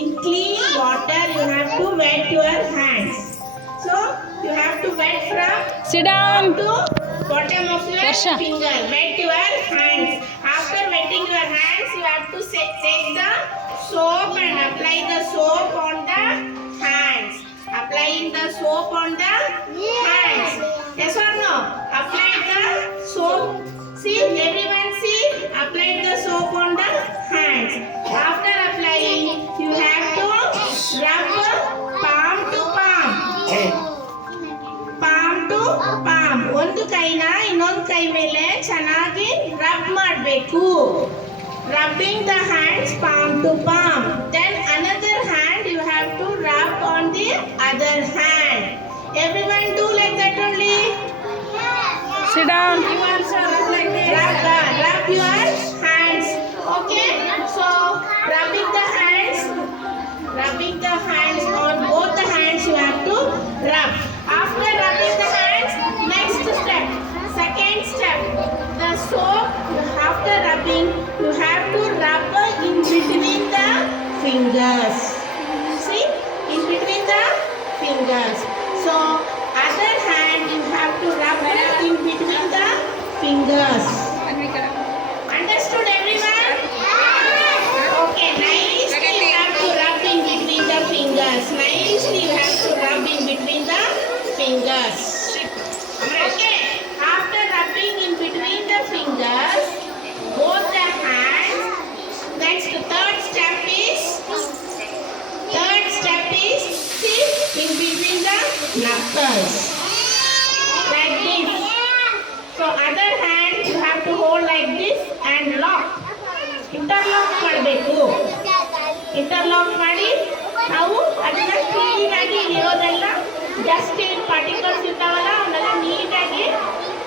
In clean water, you have to wet your hands. So you have to wet from Sit down. to bottom of your Varsha. finger. Wet your hands. After wetting your hands, you have to take the soap and apply the soap on the hands. Applying the soap on the hands. Yes or no? Apply the soap. See, everyone see. Apply the soap on the hands. After applying, you have to rub palm to palm. Palm to palm. ಒಂದು ಕೈನ ಇನ್ನೊಂದು ಕೈ ಮೇಲೆ ಚೆನ್ನಾಗಿ rub ಮಾಡಬೇಕು. Rubbing the hands palm to palm. Then another hand you have to rub on the other hand. Everyone do like that only. Sit down. You also rub like this. Rub your hands. Okay. So rubbing the hands on both the hands you have to rub. After rubbing the hands, next step, second step, the soap. After rubbing, you have to rub in between the fingers. See, in between the fingers. So other hand you have to rub in between the fingers. Understood everyone? Okay, nicely you have to rub in between the fingers. Nicely you have to rub in between the fingers. Okay, after rubbing in between the fingers, both the hands. Next, third step is see, in between the knuckles. Like this. So other hand you have to hold like this and lock. Interlock ಮಾಡಬೇಕು. Interlock ಮಾಡಿ ನಾವು ಅದನ್ನ ಕ್ಲೀನಾಗಿ ಇರೋದೆಲ್ಲ dust particles ಇರ್ತಾವಲ್ಲ ಅವನ್ನೆಲ್ಲ ನೀಟಾಗಿ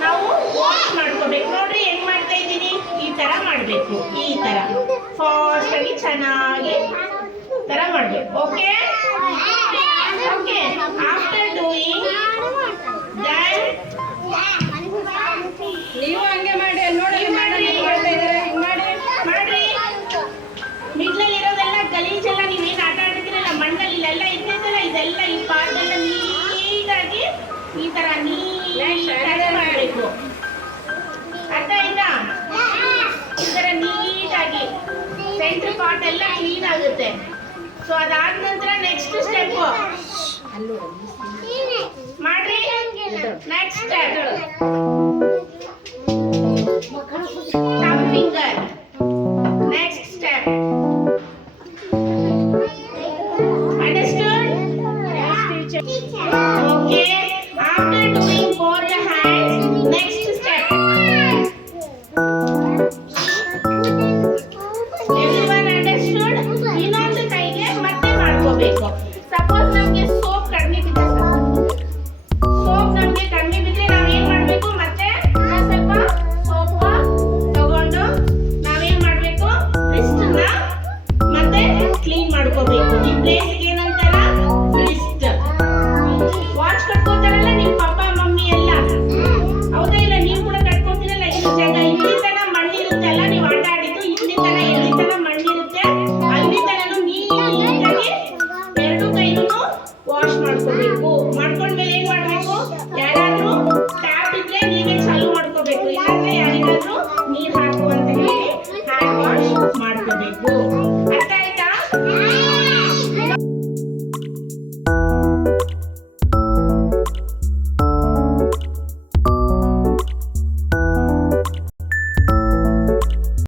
ನಾವು ವಾಶ್ ಮಾಡ್ಕೋಬೇಕು. ನೋಡ್ರಿ ಹೆಂಗ್ ಮಾಡ್ತಾ ಇದ್ದೀನಿ, ಈ ತರ ಮಾಡಬೇಕು. ಈ ತರ ಫಾಸ್ಟ್ ಆಗಿ ಚೆನ್ನಾಗಿ ತರ ಮಾಡಬೇಕು. Okay okay. After doing then ನೀವು ಹಂಗೆ ಮಾಡಿ ನೋಡಿ. ಮಾಡ್ರಿ ಮಿಡ್ಲಲ್ಲಿ ಇರೋದೆಲ್ಲ ಗಲೀಜೆಲ್ಲ ನೀವೇನು ಆಟ ಆಡ್ತೀರಲ್ಲ ಮಣ್ಣಲ್ಲಿ ಇಲ್ಲೆಲ್ಲ ಇರ್ತೈತಲ್ಲ ಇದೆಲ್ಲ ಈ ಪಾರ್ಟೆಲ್ಲ ನೀಟಾಗಿ ಈ ತರ ನೀಟಾಗಿ ಮಾಡಬೇಕು. ಅರ್ಥ ಆಯ್ತಾ? ಈ ತರ ನೀಟಾಗಿ ಸೆಂಟ್ರ್ ಪಾರ್ಟ್ ಎಲ್ಲ ಕ್ಲೀನ್ ಆಗುತ್ತೆ. ಸೊ ಅದಾದ ನಂತರ ನೆಕ್ಸ್ಟ್ ಸ್ಟೆಪ್ ಮಾಡ್ರಿ. Next step